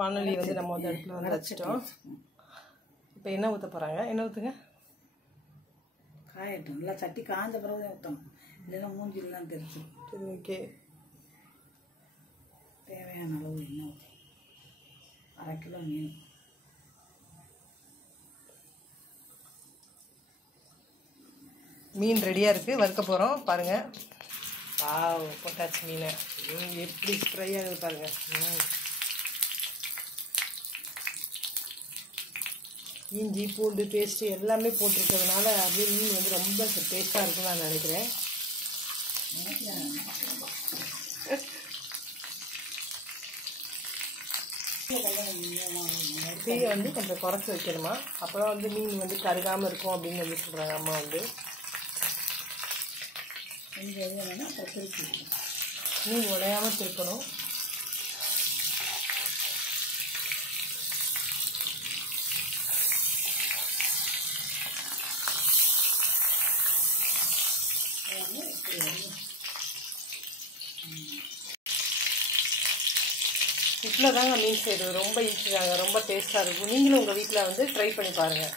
வானொலி வந்து நம்ம வந்து அடுப்பில் வந்து வச்சுட்டோம். இப்போ என்ன ஊற்ற போகிறாங்க? என்ன ஊற்றுங்க? காயட்டும். நல்லா சட்டி காய்ஞ்ச பிறகு ஊற்றணும், இல்லைன்னா மூஞ்சிலாம் தெரிச்சு. சரி, ஓகே. தேவையான அளவு எண்ணெய் ஊற்றி 1/2 கிலோ மீன். மீன் ரெடியாக இருக்குது, வறுக்க போகிறோம். பாருங்கள். போட்டாச்சு மீனை. எப்படி ஃப்ரை ஆகுது பாருங்கள். இஞ்சி பூண்டு பேஸ்ட்டு எல்லாமே போட்டிருக்கிறதுனால அப்படியே மீன் வந்து ரொம்ப டேஸ்ட்டாக இருக்குன்னு நான் நினைக்கிறேன். தீயை வந்து கொஞ்சம் குறைச்சி வைக்கணுமா, அப்போ தான் வந்து மீன் வந்து கருகாமல் இருக்கும் அப்படின்னு சொல்லி சொல்கிறாங்க அம்மா வந்து. மீன் உடையாமல் திருக்கணும். இவ்வளோ தாங்க மீன் செய்கிறது. ரொம்ப ஈஸி தாங்க, ரொம்ப டேஸ்ட்டாக இருக்கும். நீங்களும் உங்கள் வீட்டில் வந்து ட்ரை பண்ணி பாருங்கள்.